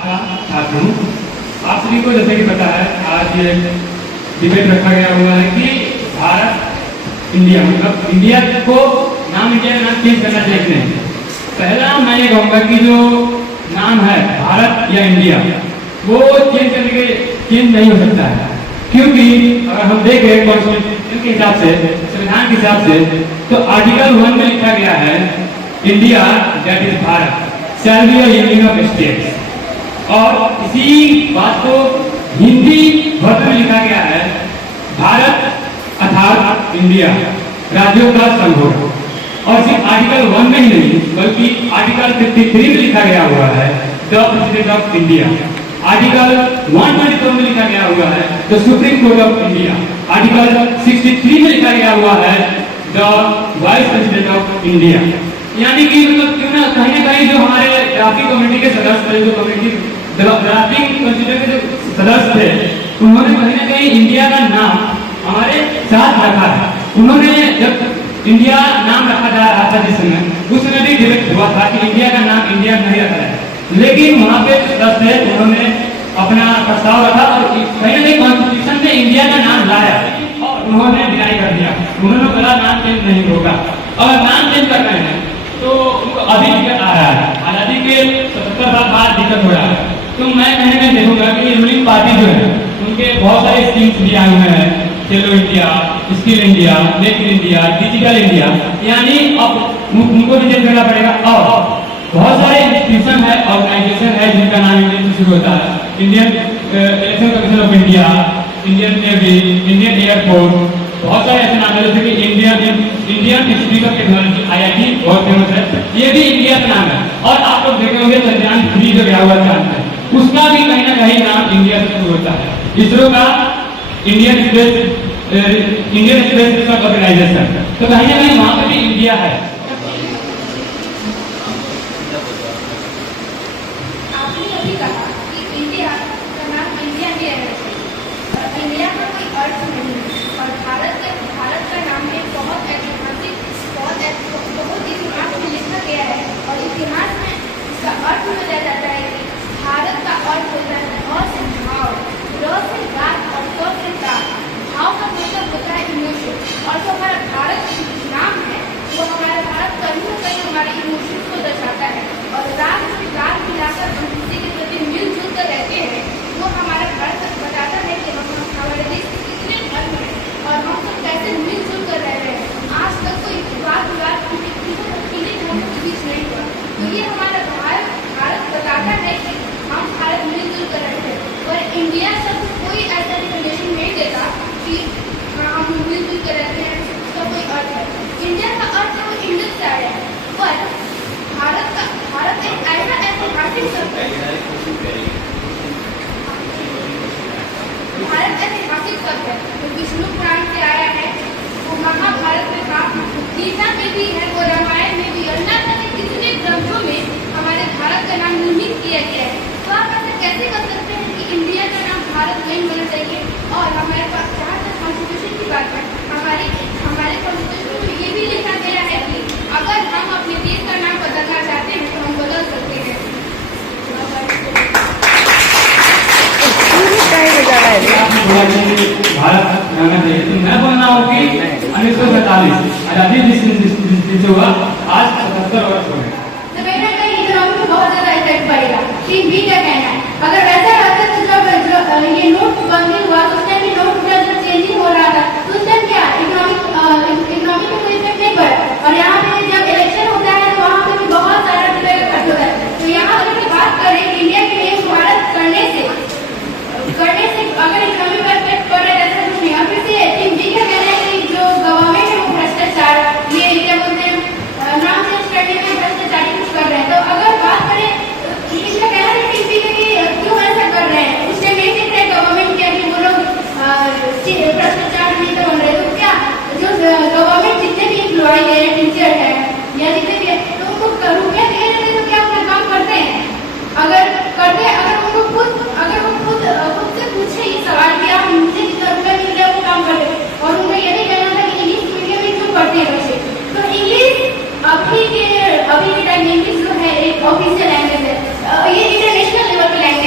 आपका छात्र हूँ। आप सभी को जैसे कि पता है, आज ये डिबेट रखा गया हुआ है कि भारत इंडिया, मतलब इंडिया को नाम, इंडिया का नाम चेंज करना चाहिए नहीं। पहला मैं ये कहूँगा कि जो नाम है भारत या इंडिया, वो चेंज करने के चेंज नहीं हो सकता है, क्योंकि अगर हम देखें कॉन्स्टिट्यूशन के हिसाब से, संविधान के हिसाब से, तो आर्टिकल 1 में लिखा गया है India that is Bharat shall be a union of states, और इसी बात को हिंदी वर्ड में लिखा गया है भारत अर्थात इंडिया राज्यों का संघ। और सिर्फ आर्टिकल 1 में ही नहीं, बल्कि आर्टिकल 53 में लिखा गया हुआ है the president of India. Article 124 में लिखा गया हुआ है the supreme court of India. Article 63 में लिखा गया हुआ है the vice president of India. यानी कि मतलब क्यों ना कहीं जो हमारे ड्राफ्टिंग कमेटी के सदस्य थे, जो कमेटी ड्राफ्टिंग कॉन्स्टिट्यूशन के जो सदस्य थे, उन्होंने कहीं ना कहीं इंडिया का नाम हमारे साथ रखा है। उन्होंने जब इंडिया नाम रखा जा रहा था जिस समय, उस समय भी डिबेट हुआ था कि इंडिया का नाम इंडिया नहीं रखा है, लेकिन वहां पे सदस्य उन्होंने अपना प्रस्ताव रखा और कहीं ना कहीं कॉन्स्टिट्यूशन में इंडिया का नाम लाया और उन्होंने डिनाई कर दिया। उन्होंने कहा नाम चेंज नहीं होगा, और नाम चेंज कर रहे हैं तो उनको अभी दिक्कत आ रहा है, आजादी के 77 साल बाद दिक्कत हो रहा है। तो मैं कहीं ना कहीं देखूंगा कि रूलिंग पार्टी जो है उनके बहुत सारे स्कीम्स भी आए हुए हैं, खेलो India, skill India, make in India, digital India, यानी अब उनको भी चेंज करना पड़ेगा। और बहुत सारे इंस्टीट्यूशन है, ऑर्गेनाइजेशन है जिनका नाम इंडियन से शुरू होता है, Indian election commission of India, Indian navy, Indian air force, बहुत सारे ऐसे नाम है जैसे कि Indian institute of technology IIT बहुत फेमस है, ये भी इंडिया का नाम है। और आप लोग देखे होंगे चंद्रयान 3 जो गया हुआ चांद में, उसका भी कहीं ना कहीं नाम इंडिया से शुरू होता है। इसरो का इंडियन स्पेस रिसर्च ऑर्गेनाइजेशन, तो कहीं ना कहीं वहां पर भी इंडिया है। आपने अभी कहा कि इंडिया का नाम इंडिया ही रहना चाहिए, इंडिया का कोई अर्थ नहीं है, और भारत का नाम है बहुत ऐतिहासिक, बहुत इतिहास में लिखा गया है, और इतिहास में इसका अर्थ मिला जाता है कि भारत का अर्थ होता है अ से भाव, र से रात और क से रात। भाव का मतलब होता है इमोशन, और जो हमारा भारत नाम है वो हमारा भारत कहीं ना कहीं हमारे इमोशंस को दर्शाता है। और रात से रात मिलाकर हम किसी के प्रति मिलजुल कर रहते हैं, वो हमारा भारत बताता है कि हम हमारे देश के कितने धर्म हैं और हम सब कैसे मिलजुल कर रह रहे हैं। आज तक कोई विवाद किन्हीं धर्मों के बीच नहीं हुआ। तो ये हमारा भारत बताता है कि हम भारत मिलजुल कर रहते हैं। और इंडिया सब कोई ऐसा रिकॉग्निशन नहीं देता कि हम मिलजुल कर रहते हैं, उसका कोई अर्थ है। इंडिया का अर्थ है वो इंडस से आया है, पर भारत एक ऐसा ऐतिहासिक शब्द है, भारत ऐतिहासिक शब्द है जो विष्णु पुराण से आया है, वो महाभारत में था, गीता में भी है, वो रामायण में भी, और न जाने कितने ग्रंथों में हमारे भारत का नाम निहित किया गया है। तो आप ऐसा कैसे कर सकते हैं कि इंडिया का नाम भारत नहीं होना चाहिए? और हमारे पास जहाँ तक कॉन्स्टिट्यूशन की बात है, हमारे कॉन्स्टिट्यूशन में ये भी लिखा गया है कि अगर हम अपने देश का नाम बदलना चाहते हैं तो हम बदल सकते हैं। भारत रहना चाहिए, तो मैं बोलना हूँ कि 1947 आजादी जिस हुआ आज 77 वर्ष हो गए। तो बेटा कहीं इकोनॉमी को बहुत ज्यादा इफेक्ट पड़ेगा। टीम बी क्या कहना है? अगर वैसा रहता तो जब ये नोटबंदी हुआ तो उस टाइम भी नोट जब चेंजिंग हो रहा था तो उस टाइम क्या इकोनॉमी पे कोई इफेक्ट नहीं पड़ा। और यहाँ पे जब इलेक्शन होता है तो वहाँ पे भी बहुत सारा इफेक्ट होता है। तो यहाँ अगर बात करें इंडिया के लिए भारत करने से अगर इकोनॉमी पर इफेक्ट पड़ रहा है ऐसा कुछ नहीं। और फिर से टीम बी का कहना है कि जो गवर्नमेंट है वो भ्रष्टाचार, ये क्या बोलते हैं, नाम चेंज करने में भ्रष्टाचारी कुछ कर रहे हैं। तो अगर बात करें इनका कहना है टीम बी का कि क्यों ऐसा कर रहे हैं, उसने नहीं देख रहे गवर्नमेंट के कि वो लोग भ्रष्टाचार नहीं तो बन रहे। तो क्या जो गवर्नमेंट जितने भी एम्प्लॉय है, टीचर है या जितने भी है, तो उनको रुपया दिया जाता है तो क्या अपना काम करते हैं? अगर करते हैं, अगर वो खुद से पूछे ये सवाल कि आप मुझे जितना रुपया मिल रहा है वो काम करते हैं। और उनको ये भी कहना था कि इंग्लिश मीडियम में क्यों पढ़ते हैं बच्चे? तो इंग्लिश अभी के टाइम इंग्लिश जो है एक ऑफिशियल लैंग्वेज है, ये इंटरनेशनल लेवल की लैंग्वेज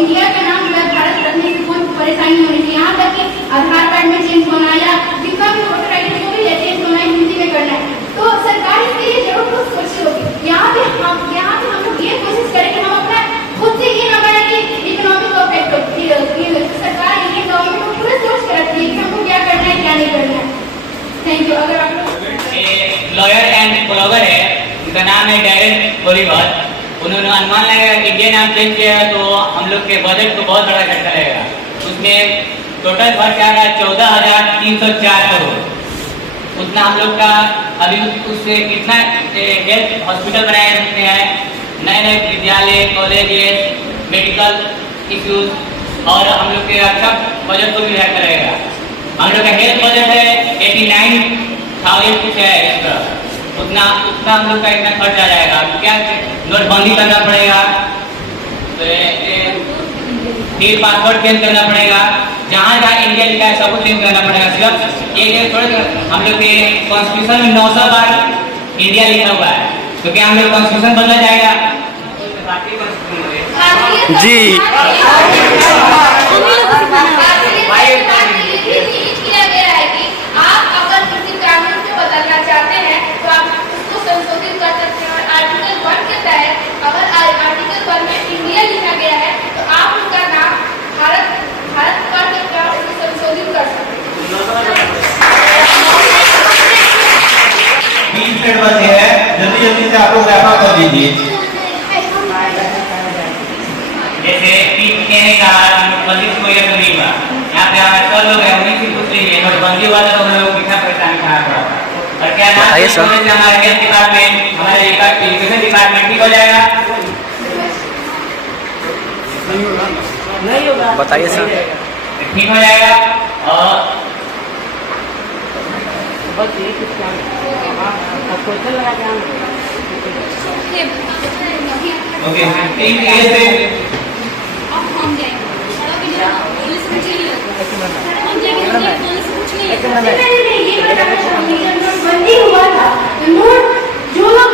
इंडिया का नाम जो है भारत रखने से कोई परेशानी होनी चाहिए। यहाँ तक कि आधार कार्ड में चेंज होना या जितना भी वोटर आईडी जो भी है चेंज होना है हिंदी में करना है, तो सरकार इसके लिए जरूर कुछ सोची होगी। यहाँ पे हम लोग ये कोशिश करें कि हम अपना खुद से ये ना करें कि इकोनॉमिक इफेक्ट होती है। सरकार इंडियन गवर्नमेंट को पूरे सोच कर रखती है कि हमको क्या करना है क्या नहीं करना है। Thank you. अगर आप लोग लॉयर एंड ब्लॉगर है, उनका नाम है डैरेन ओलिवर। उन्होंने अनुमान लगाया इंडिया नाम चेंज किया तो हम लोग के बजट को बहुत बड़ा झटका लगेगा। उसमें टोटल खर्च आ रहा है 14,304 करोड़। उतना हम लोग का अभी उससे कितना हेल्थ हॉस्पिटल बनाए रखते हैं, नए नए विद्यालय कॉलेजेस मेडिकल इश्यूज, और हम लोग के अच्छा बजट को भी हैक करेगा। हम लोग का हेल्थ बजट है 89,000 कुछ है एक्स्ट्रा, उतना हम लोग का इतना खर्च आ जाएगा। क्या नोटबंदी करना पड़ेगा, फिर पासवर्ड चेंज करना पड़ेगा, जहाँ जहाँ इंडिया लिखा है सबको चेंज करना पड़ेगा। सिर्फ एक थोड़े हम लोग के कॉन्स्टिट्यूशन में 900 बार इंडिया लिखा हुआ है, तो क्या हम लोग कॉन्स्टिट्यूशन बदला जाएगा? जी किया गया है कि आप अगर किसी कानून से बदलना चाहते हैं तो आप उसको संशोधित कर सकते हैं। आर्टिकल 1 के तहत अगर आर्टिकल 1 में इंडिया लिखा गया है तो आप उनका नाम भारत कर उसको संशोधित कर सकते हैं। 20 मिनट बचे हैं, जल्दी जल्दी से आप लोग रैप अप कर दीजिए। जैसे कहने का नोटबंदी को यह तो नहीं हुआ, यहाँ पे हमारे सर लोग हैं उन्हीं से पूछ लीजिए नोटबंदी हुआ था तो हम लोग कितना परेशानी खाना पड़ा था। और क्या नाम से हमारा हेल्थ डिपार्टमेंट हमारे एजुकेशन डिपार्टमेंट ठीक हो जाएगा? नहीं होगा, बताइए सर। ठीक हो जाएगा। और ओके ठीक है से नोटबंदी हुआ था, नोट जो लोग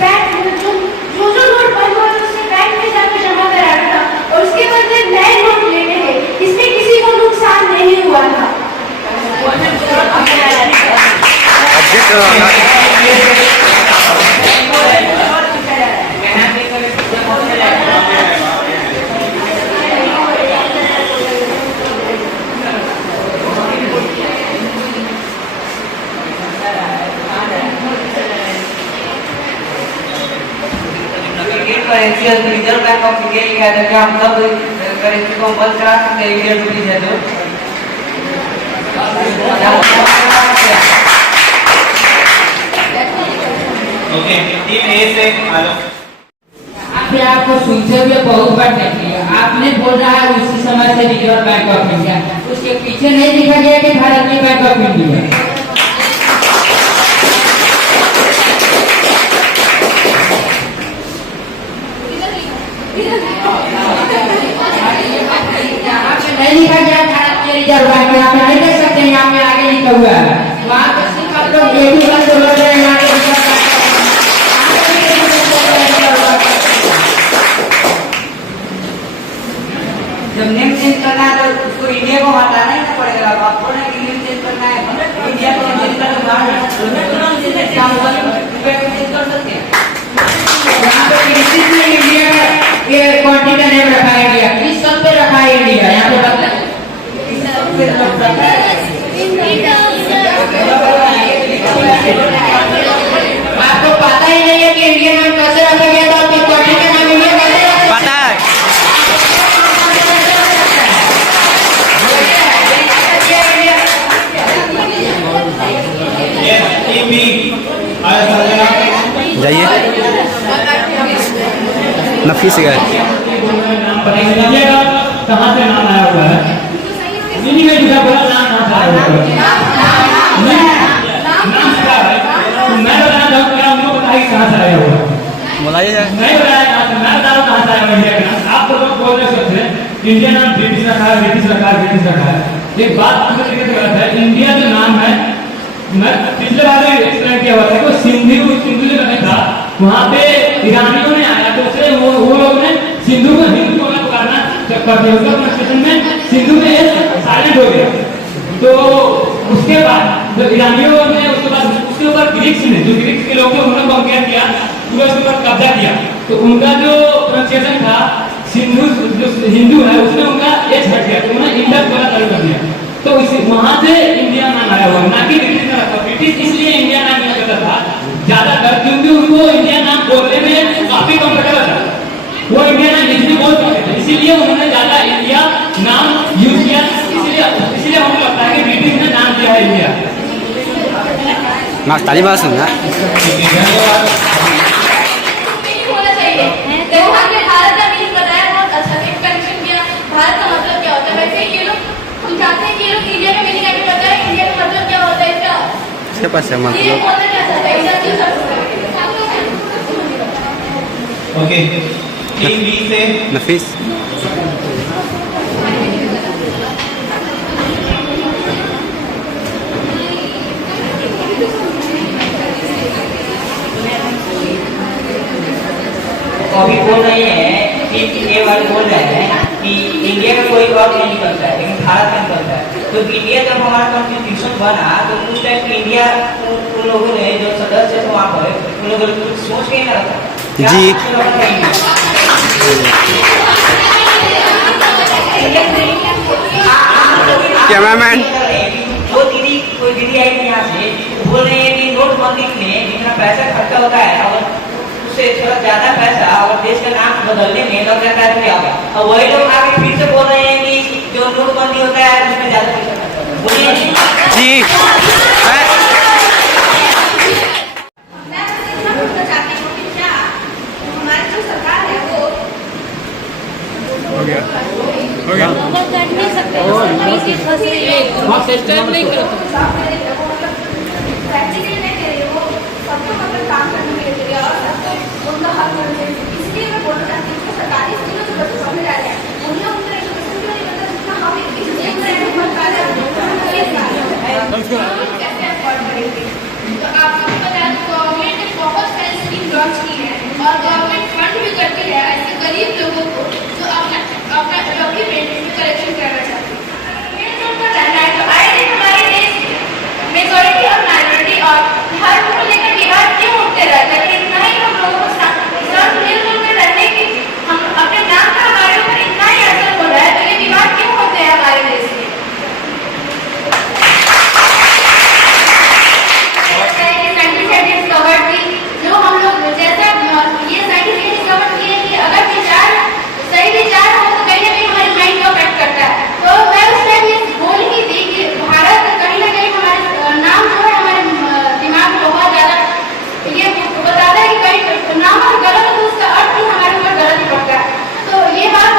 बैंक जो नोट बंद हुआ उसने बैंक में जाकर जमा करा था और उसके बदले नए नोट लेने हैं, इसमें किसी को नुकसान नहीं हुआ था। रिजर्व बैंक ऑफ इंडिया लिखा है, क्या हम सब करेंसी को बंद करा सकते हैं? इंडियन रुपीज है तो ओके टीम ए से हेलो। आपने आपको सुनते हुए बहुत बार देख लिया, आपने बोल रहा है उसी समय से रिजर्व बैंक ऑफ इंडिया, उसके पीछे नहीं लिखा गया कि भारतीय बैंक ऑफ इंडिया। नहीं लिखा गया भारतीय रिजर्व बैंक, यहाँ पे नहीं देख सकते, यहाँ पे आगे लिखा हुआ है। वहाँ पे सिर्फ आप लोग ये भी बात बोल रहे हैं यहाँ पे जब नेम चेंज करना है तो उसको इंडिया को हटाना ही ना पड़ेगा। आपको ना नेम चेंज करना है इंडिया को चेंज करके बाहर कर सकते हैं। यहाँ पे किसी ने इंडिया के कंट्री का नेम रखा है इंडिया, किस सब पे रखा है इंडिया, यहाँ पे बता आपको पता ही नहीं है कि इंडिया नाम कैसे रखा गया था, आपकी कंट्री का नाम इंडिया कैसे पता है। जाइए नफीस गए कहाँ से नाम आया हुआ है? इन्हीं में जुड़ा बोला नाम आया हुआ है। नाम क्या है? तो मैं बताना चाहूँ क्या उनको बताया कि कहाँ से आया हुआ है? बोलाइए। नहीं बताया कहाँ से, मैं बता रहा हूँ कहाँ से आया हुआ इंडिया का नाम। आप तो लोग बोल रहे सकते हैं इंडिया नाम ब्रिटिश रखा है, ब्रिटिश रखा है, ब्रिटिश रखा है। एक बात पूरी तरीके से गलत है। इंडिया जो नाम है, मैं पिछले बार एक्सप्लेन किया हुआ था कि सिंधु जो नहीं था, वहाँ पे ईरानियों ने आया तो उससे वो लोग ने सिंधु को हिंदू को पुकारना प्रोनाउंसिएशन में सिंधु में साइलेंट हो गया। तो उसके बाद जब ईरानियों ने उसके ऊपर ग्रीक्स ने, जो ग्रीक्स के लोग थे, उन्होंने कंपेयर किया, पूरा उसके ऊपर कब्जा किया। तो उनका जो प्रोनाउंसिएशन था सिंधु, जो हिंदू है, उसमें उनका एच हट गया, तो उन्होंने इंडस बोला चालू कर दिया। तो वहां से इंडिया नाम आया हुआ, ना कि ब्रिटिश ने रखा। ब्रिटिश इसलिए इंडिया नाम यूज करता था ज्यादातर क्योंकि उनको इंडिया नाम बोलने में काफी कंफर्टेबल था, वो इंडिया नाम इजीली बोल सकते थे, इसीलिए उन्होंने ज्यादा इंडिया नाम यूज किया। इसलिए हमको लगता है कि ब्रिटिश ने नाम दिया है इंडिया। ताली बात सुन होना चाहिए। त्योहार के भारत का मीनिंग बताया, बहुत अच्छा से कनेक्शन किया, भारत का मतलब क्या होता है। वैसे ये लोग, हम चाहते हैं कि ये लोग इंडिया का मीनिंग आगे बताए, इंडिया का मतलब क्या होता है इसका, इसके पास है ये मतलब बोलना क्या चाहता है, इसका क्यों सब ओके, टीम बी से नफीस। अभी बोल रहे हैं कि ये बात बोल रहे हैं कि इंडिया का कोई और नहीं निकलता है, लेकिन भारत का निकलता है। तो इंडिया जब हमारा कॉन्स्टिट्यूशन बना तो उस टाइम इंडिया उन लोगों ने जो सदस्य थे वहाँ पर, उन लोगों ने कुछ सोच के ही ना रखा जी। कैमरामैन वो दीदी, कोई दीदी आई थी यहाँ से, बोल रही है कि नोटबंदी में जितना पैसा खर्चा होता है और उससे थोड़ा ज्यादा पैसा और देश का नाम बदलने में तो क्या होगा। और वही लोग आगे फिर से बोल रहे हैं कि जो नोटबंदी होता है उसमें ज्यादा पैसा खर्चा होता है। बोलिए जी। मैं बस इतना पूछना चाहती हूँ कि क्या हमारी जो सरकार है वो हो गया। कर नहीं सकते, सिस्टम नहीं करते। प्रैक्टिकली नहीं करे, वो सबको मतलब काम करने के लिए और सबको उनका हक करने के लिए। इसलिए मैं बोलना चाहती हूँ कि सरकारी स्कूलों जो बच्चे पढ़ने जा रहे हैं उन्हें उनका एजुकेशन क्यों नहीं पता, जितना हम एक कैसे अफोर्ड करेंगे। तो आपको पता है गवर्नमेंट ने बहुत सारी स्कीम लॉन्च की है और गवर्नमेंट फंड भी करती है ऐसे गरीब लोगों को जो अपना डॉक्यूमेंट में करेक्शन करना चाहते हैं। तो आए दिन हमारे देश मेजॉरिटी और माइनॉरिटी और धर्म को लेकर विवाद क्यों उठते रहते हैं। इतना ही हम लोगों को सब मिलजुल कर रहने की, हम अपने नाम का हमारे ऊपर इतना ही असर हो रहा है, तो ये विवाद क्यों होते हैं हमारे देश में। जो हम लोग जैसा ये साइंटिस्ट डिस्कवर किए कि अगर विचार सही विचार हो तो कहीं ना कहीं हमारे माइंड को अफेक्ट करता है। तो मैं उस टाइम ये बोल ही थी कि भारत कहीं ना कहीं हमारे नाम जो है हमारे दिमाग में बहुत ज्यादा ये बताता है कि कहीं नाम अगर गलत हो तो उसका अर्थ भी हमारे ऊपर गलत ही पड़ता है। तो ये बात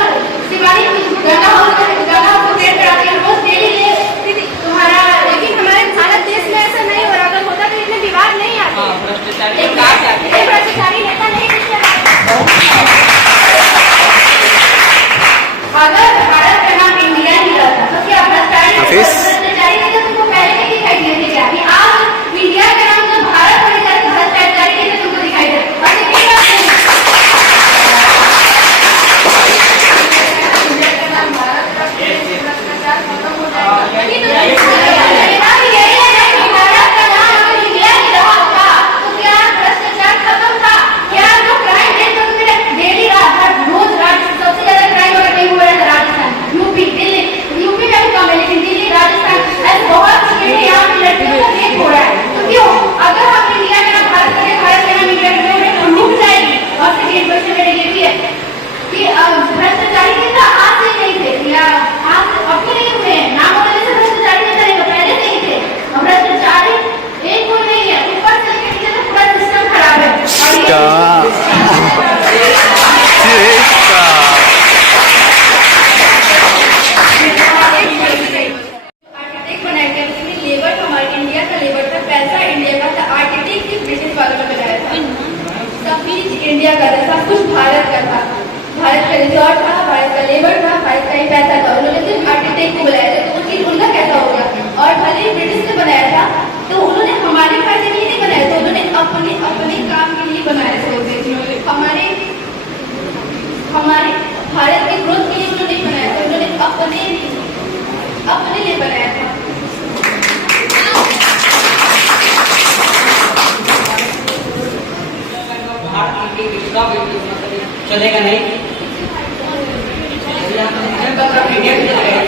शिवानी गंगा हाउस को क्रिएट कराती है रोज डेली तुम्हारा, लेकिन हमारे भारत देश में ऐसा नहीं हो रहा। अगर होता तो इतने विवाद नहीं आते, भ्रष्टाचारी नेता नहीं दिखते। अगर भारत का नाम इंडिया ही रहता तो क्या भ्रष्टाचारी नेता तुमको पहले नहीं दिखाई देते क्या? अभी आज इंडिया का नाम जो भारत होने जाए तो भ्रष्टाचारी नेता तुमको दिखाई दे। भ्रष्टाचारी नेता आज से नहीं थे या आज अभी नहीं हुए, नाम बदलने से भ्रष्टाचारी नेता नहीं, पहले से ही थे। और भ्रष्टाचारी एक कोई नहीं है, ऊपर से लेकर नीचे तक पूरा सिस्टम खराब है। आर्किटेक्ट बनाया गया, उसमें लेबर हमारे इंडिया का लेबर था, पैसा इंडिया का था, आर्किटेक्ट सिर्फ ब्रिटिश वालों ने बनाया था, सब बीच इंडिया का था, सब कुछ भारत का था। भारत का रिजॉर्ट था, भारत का लेबर था, भारत का ही पैसा था। उन्होंने सिर्फ आर्किटेक्ट को बुलाया था, तो वो चीज उनका कैसा हो गया। और भले ही ब्रिटिश ने बनाया था तो उन्होंने हमारे फायदे के लिए नहीं बनाया था, उन्होंने अपने अपने काम के लिए बनाया था। हमारे भारत के ग्रोथ के लिए उन्होंने बनाया चलेगा नहीं। इंडिया की चलेगा।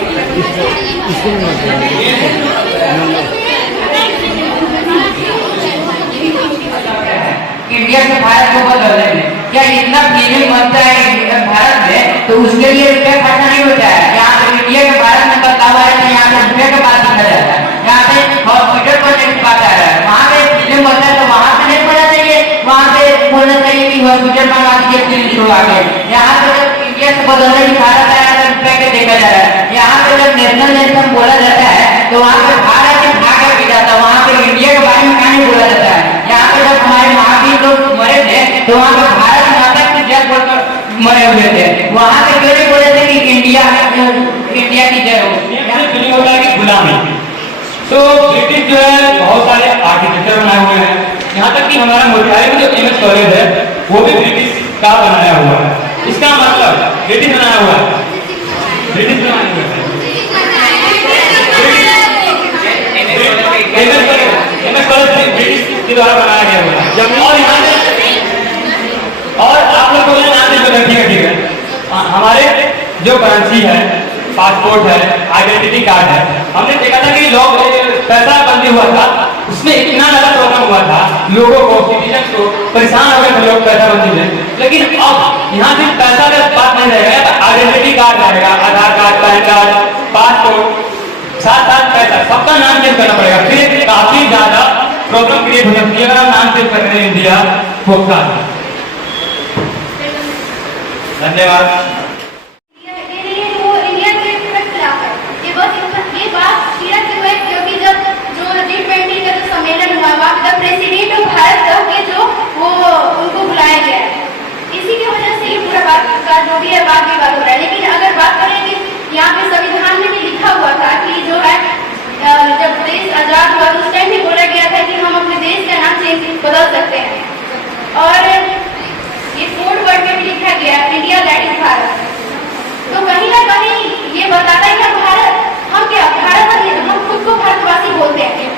इंडिया से भारत को बदलने में क्या इतना फीलिंग बनता है भारत में, तो उसके लिए रुपया खर्चा नहीं होता है। यहाँ पे इंडिया के भारत में बदलाव है तो यहाँ पे रुपये का बात लिखा जाता है। यहाँ पे हॉस्पिटल प्रोजेक्ट बात आ रहा है, वहाँ पे फीलिंग बनता है तो वहाँ पे नहीं पढ़ना चाहिए, वहाँ पे बोलना चाहिए कि हॉस्पिटल बनवा दीजिए फिर शुरू आगे। यहाँ पे जब इंडिया से बदलने की भारत आया तो रुपये के देखा जा रहा है। यहाँ पे जब नेशनल एंथम बोला जाता है तो वहाँ पे भारत के भाग भी जाता है, वहाँ पे इंडिया के बारे में क्या नहीं बोला जाता है। यहाँ पे जब हमारे महावीर लोग मरे थे तो वहाँ पे भारत माता की जय बोलकर मरे हुए थे, वहाँ पे क्यों नहीं बोले थे कि इंडिया की जय हो। फीलिंग होता है कि गुलामी। तो ब्रिटिश जो है बहुत सारे आर्किटेक्चर बनाए हुए हैं, यहाँ तक कि हमारा मोतिहारी में जो एमएस कॉलेज है वो भी ब्रिटिश का बनाया हुआ है। इसका मतलब ब्रिटिश बनाया हुआ है, ब्रिटिश बनाया हुआ है। एमएस कॉलेज ब्रिटिश के द्वारा बनाया गया हुआ है। और यहाँ पे और आप लोग बोले नाम नहीं पता, ठीक है। हमारे जो करेंसी है, पासपोर्ट है, आइडेंटिटी कार्ड है, हमने देखा था कि लोग पैसा बंदी हुआ था, उसमें इतना ज्यादा प्रॉब्लम हुआ था, लोगों को, सिटीजन को परेशान हो गए थे लोग पैसा बंदी में। लेकिन अब यहाँ से पैसा का बात नहीं रहेगा, आइडेंटिटी कार्ड रहेगा, आधार कार्ड, पैन कार्ड, पासपोर्ट, साथ साथ पैसा, सबका नाम चेंज करना पड़ेगा। फिर काफी ज्यादा प्रॉब्लम क्रिएट हो सकती है अगर हम नाम चेंज कर रहे हैं इंडिया होगा। धन्यवाद। प्रेसिडेंट ऑफ भारत के जो वो उनको बुलाया गया है, इसी की वजह से ये पूरा बात का जो भी है बात हो रहा है। लेकिन अगर बात करें कि यहाँ पे संविधान में भी लिखा हुआ था कि जो है जब देश आजाद हुआ तो उस टाइम भी बोला गया था कि हम अपने देश का नाम चेंज बदल सकते हैं। और ये कोड वर्ड में भी लिखा गया इंडिया दैट इज भारत। तो कहीं ना कहीं ये बताता है कि भारत हम क्या भारत हम खुद को भारतवासी बोलते हैं,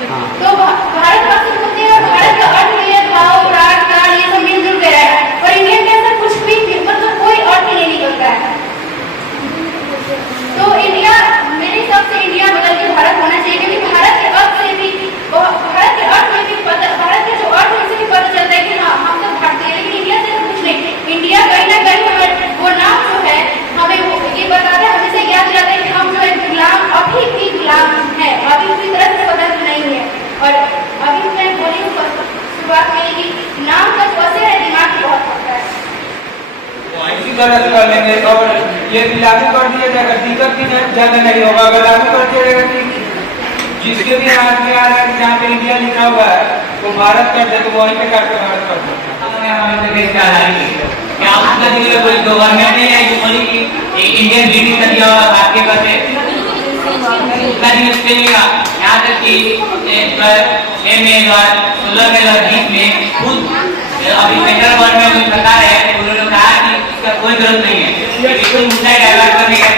तो भारतवासी बोलते हैं और भारत का अर्थ में भाव प्राण काल ये सब मिलजुल के रहा है। और इंडिया के अंदर कुछ भी मतलब कोई अर्थ नहीं निकलता है। तो इंडिया मेरे हिसाब से इंडिया बदल के भारत होना चाहिए, क्योंकि भारत के अर्थ से भी भारत के अर्थ में भी भारत के जो अर्थ है उनसे भी पता चलता है कि हाँ हम तो भारतीय, लेकिन इंडिया से तो कुछ नहीं। इंडिया कहीं ना कहीं हमारे वो नाम जो है हमें वो ये बताता है, हमेशा याद दिलाता है कि हम जो है गुलाम अभी भी गुलाम है, अभी पूरी तरह से स्वतंत्र नहीं है। और अभी मैं बोली हूँ शुरुआत में कि नाम का जो असर है दिमाग में बहुत पड़ता है। इसी तरह से कर लेंगे और ये लागू कर दिया जाएगा, दिक्कत भी ज्यादा नहीं होगा। अगर लागू कर दिया जाएगा कि जिसके भी हाथ में आ रहा है जहाँ पे इंडिया लिखा हुआ है तो भारत कर दे, तो वहीं पे काट के भारत कर दे। क्या उसका दिया कोई गवर्नमेंट ने या बोली कि इंडियन ब्रिटिश का दिया हुआ आपके पास है उसका दिन चलेगा। यहाँ तक कि 16 में खुद अभी सेंट्रल गवर्नमेंट जो सरकार है उन्होंने कहा कि इसका कोई जरूरत नहीं है, कोई मुद्दा डाइवर्ट करने का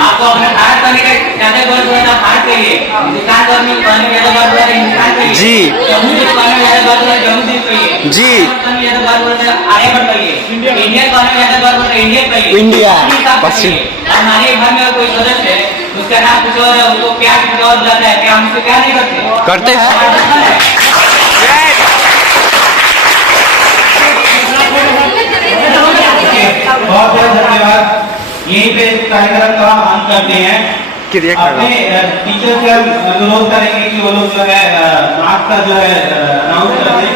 आपको अपना भारत करने का ज्यादा गर्व होना भारत के लिए, हिंदुस्तान करने में ज्यादा गर्व होना हिंदुस्तान के लिए, जी जम्मू देश करने में ज्यादा गर्व होना जम्मू देश के लिए, जी ज्यादा गर्व होना आर्यभट्ट के लिए, इंडियन करने में ज्यादा गर्व होना इंडियन के लिए, इंडिया पश्चिम। हमारे घर में कोई सदस्य है उसका नाम कुछ और है, उसको क्या कुछ और बुलाता है, क्या हम उससे क्या नहीं करते हैं। बहुत बहुत धन्यवाद। यहीं पे इस कार्यक्रम का हम अंत करते हैं। अपने टीचर से हम अनुरोध करेंगे कि वो लोग जो है मार्क्स का जो है अनाउंस कर दें।